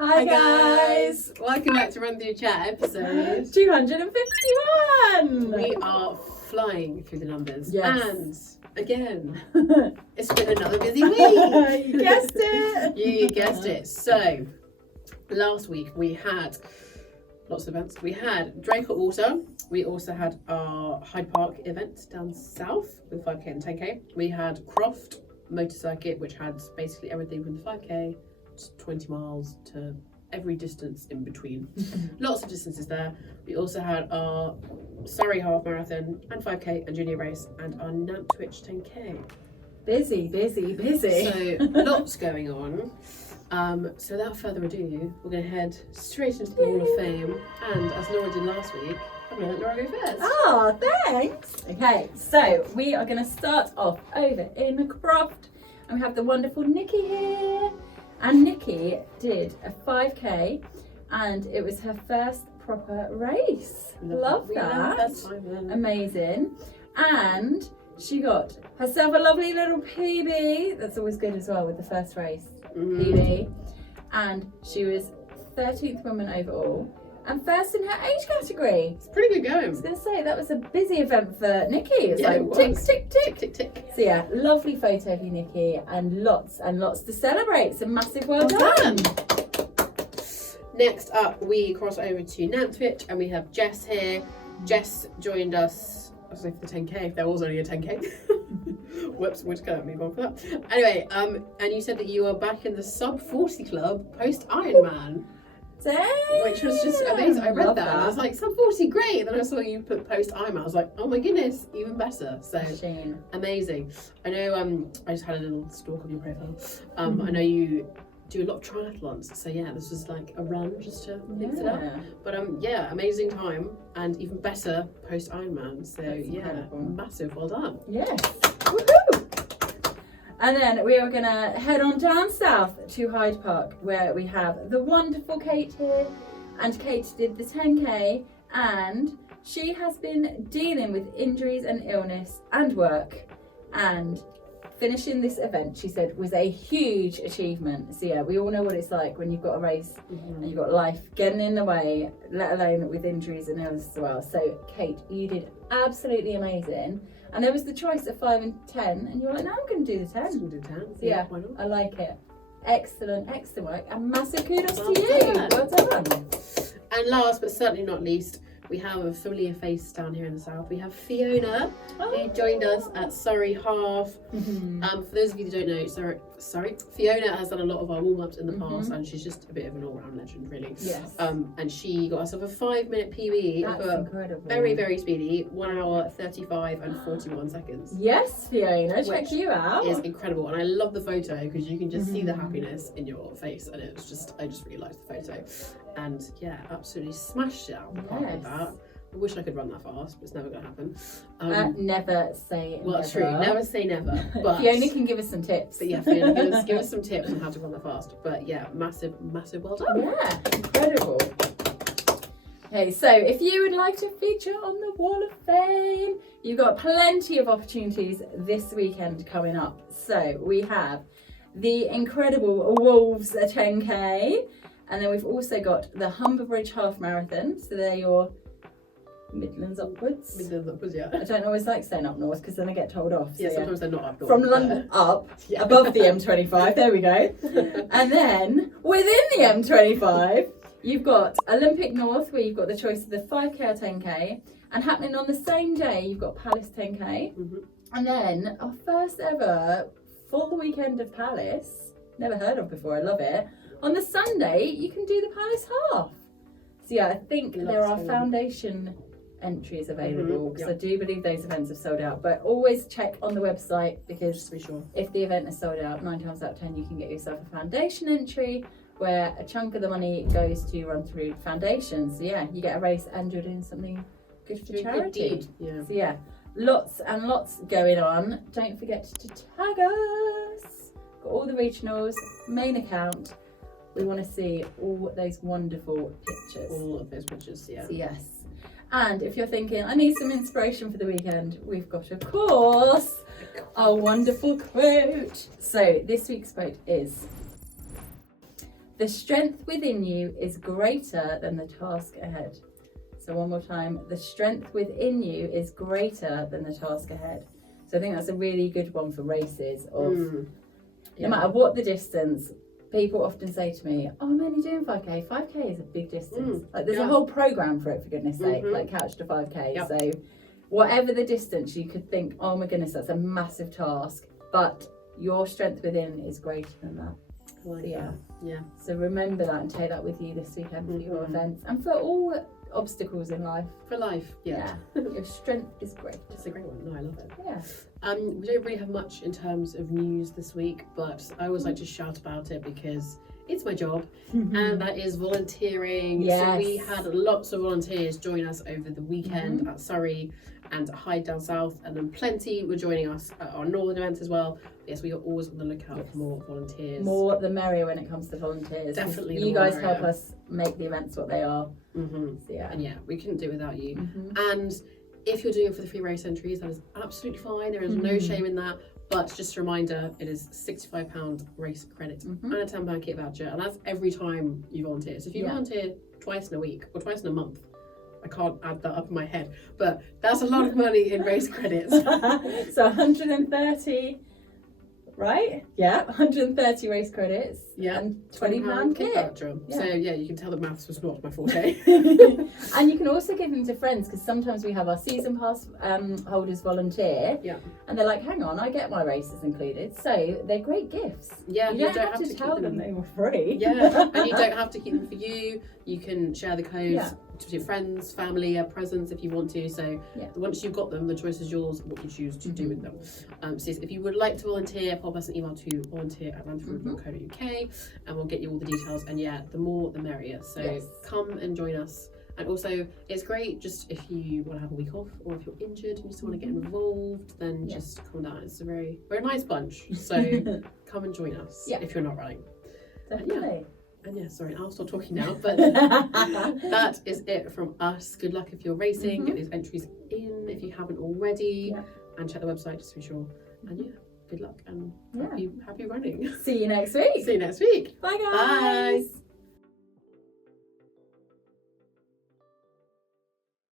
Hi guys! Welcome back to Run Through Chat episode 251! We are flying through the numbers. Yes. And again, it's been another busy week. You guessed it! You guessed it. So, last week we had lots of events. We had Draycote water. We also had our Hyde Park event down south with 5k and 10k. We had Croft motor circuit, which had basically everything from the 5k to 20 miles to every distance in between. Lots of distances there. We also had our Surrey half marathon and 5k and junior race and our Nantwich 10k. Busy. So lots going on. So without further ado, we're going to head straight into the Hall of Fame. And as Laura did last week, I'm going to let Laura go first. Oh, thanks! Okay, so we are going to start off over in Croft. And we have the wonderful Nikki here. And Nikki did a 5k and it was her first proper race. Love that. Amazing. And she got herself a lovely little PB. That's always good as well with the first race. PB. And she was 13th woman overall and first in her age category. It's pretty good going. I was going to say, that was a busy event for Nikki. It's Yeah, like it was. tick, tick, tick. Tick, tick, tick. So yeah, lovely photo of you, Nikki, and lots to celebrate. So massive well done. Next up, we cross over to Nantwich and we have Jess here. Jess joined us, I was like for the 10k, if there was only a 10k. Whoops, we're just going to move on for that. Anyway, and you said that you were back in the sub 40 club post Ironman. Dang. Which was just amazing. I read Love that and I was like, sub 40, great. And then I saw you put post Ironman. I was like, oh my goodness, even better. So Shame. amazing. I know I just had a little stalk of your profile. I know you do a lot of triathlons. So yeah, this was like a run just to mix it up. But yeah, amazing time and even better post Ironman. So That's yeah, incredible. massive well done. Yes. Woohoo! And then we are going to head on down south to Hyde Park where we have the wonderful Kate here. And Kate did the 10k and she has been dealing with injuries and illness and work. And finishing this event, she said, was a huge achievement. So yeah, we all know what it's like when you've got a race and you've got life getting in the way, let alone with injuries and illness as well. So Kate, you did absolutely amazing. And there was the choice of 5 and 10, and you're like, no, I'm going to do the 10. We'll do 10. So yeah, why not? I like it. Excellent work, and massive kudos Well to you. done. Well done. And last but certainly not least, we have a familiar face down here in the south. We have Fiona, who joined us at Surrey half. For those of you who don't know, Fiona has done a lot of our warm-ups in the past, and she's just a bit of an all-round legend, really. Yes. And she got herself a 5-minute PB, That's but incredible. very speedy, 1 hour 35 and 41 seconds. Yes, Fiona, check Which you out. Is incredible, and I love the photo because you can just see the happiness in your face, and it's just I just really liked the photo, and yeah, absolutely smashed it out the park with that. I wish I could run that fast, but it's never going to happen. Never say well, never. it's true. Never say never. But Fiona can give us some tips. But yeah, Fiona, give us some tips on how to run that fast. But yeah, massive well done. Yeah, incredible. Okay, so if you would like to feature on the Wall of Fame, you've got plenty of opportunities this weekend coming up. So we have the incredible Wolves 10k, and then we've also got the Humber Bridge Half Marathon. So they're your Midlands upwards. Midlands upwards, yeah. I don't always like saying up north because then I get told off. So Yeah, sometimes they're not up north. From London up, Yeah. above the M25, there we go. And then within the M25, you've got Olympic North, where you've got the choice of the 5k or 10k. And happening on the same day, you've got Palace 10k. And then our first ever full weekend of Palace, never heard of before, I love it. On the Sunday, you can do the Palace half. So yeah, I think there are foundation entries available because I do believe those events have sold out, but always check on the website because Just to be sure. if the event is sold out, 9 times out of 10 you can get yourself a foundation entry where a chunk of the money goes to RunThrough Foundation. So yeah, you get a race and you're doing something good for charity. Yeah. So yeah, lots and lots going on. Don't forget to tag us. Got all the regionals, main account. We want to see all those wonderful pictures. All of those pictures, yeah. So yes. And if you're thinking, I need some inspiration for the weekend, we've got, of course, a wonderful quote. So this week's quote is, The strength within you is greater than the task ahead. So one more time, the strength within you is greater than the task ahead. So I think that's a really good one for races of no matter what the distance, people often say to me, oh, I'm only doing 5k. 5k is a big distance. Like there's a whole program for it, for goodness sake, like Couch to 5k. Yep. So whatever the distance, you could think, oh my goodness, that's a massive task, but your strength within is greater than that. Like so, yeah. So remember that and take that with you this weekend for your events and for all obstacles in life. For life, yeah. Your strength is great. It's a great one. No, I love it. Yeah. We don't really have much in terms of news this week, but I always like to shout about it because it's my job, and that is volunteering. Yes. So we had lots of volunteers join us over the weekend at Surrey and Hyde down south, and then plenty were joining us at our northern events as well. Yes, we are always on the lookout for more volunteers. More the merrier when it comes to volunteers. Definitely. You guys help us make the events what they are. So, yeah. And we couldn't do it without you. And if you're doing it for the free race entries, that is absolutely fine. There is no shame in that. But just a reminder, it is £65 race credit and a £10 kit voucher, and that's every time you volunteer. So if you volunteer twice in a week or twice in a month, I can't add that up in my head, but that's a lot of money in race credits. So 130, right? Yeah, 130 race credits. Yeah, and £20 kit voucher. So you can tell the maths was not my forte. And you can also give them to friends, because sometimes we have our season pass holders volunteer. Yeah. And they're like, hang on, I get my races included. So they're great gifts. Yeah, you don't have to tell them they were free. Yeah, and you don't have to keep them for you. You can share the codes to your friends, family, presents if you want to. So once you've got them, the choice is yours what you choose to do with them. So if you would like to volunteer, pop us an email to volunteer@runthrough.co.uk and we'll get you all the details. And the more the merrier. So come and join us. And also, it's great just if you want to have a week off, or if you're injured and you just want to get involved, then just come down. It's we're a nice bunch. So come and join us if you're not running. Definitely. And sorry, I'll stop talking now, but that is it from us. Good luck if you're racing. Get these entries in if you haven't already, and check the website just to be sure. And good luck and happy running. See you next week. See you next week. Bye guys. Bye.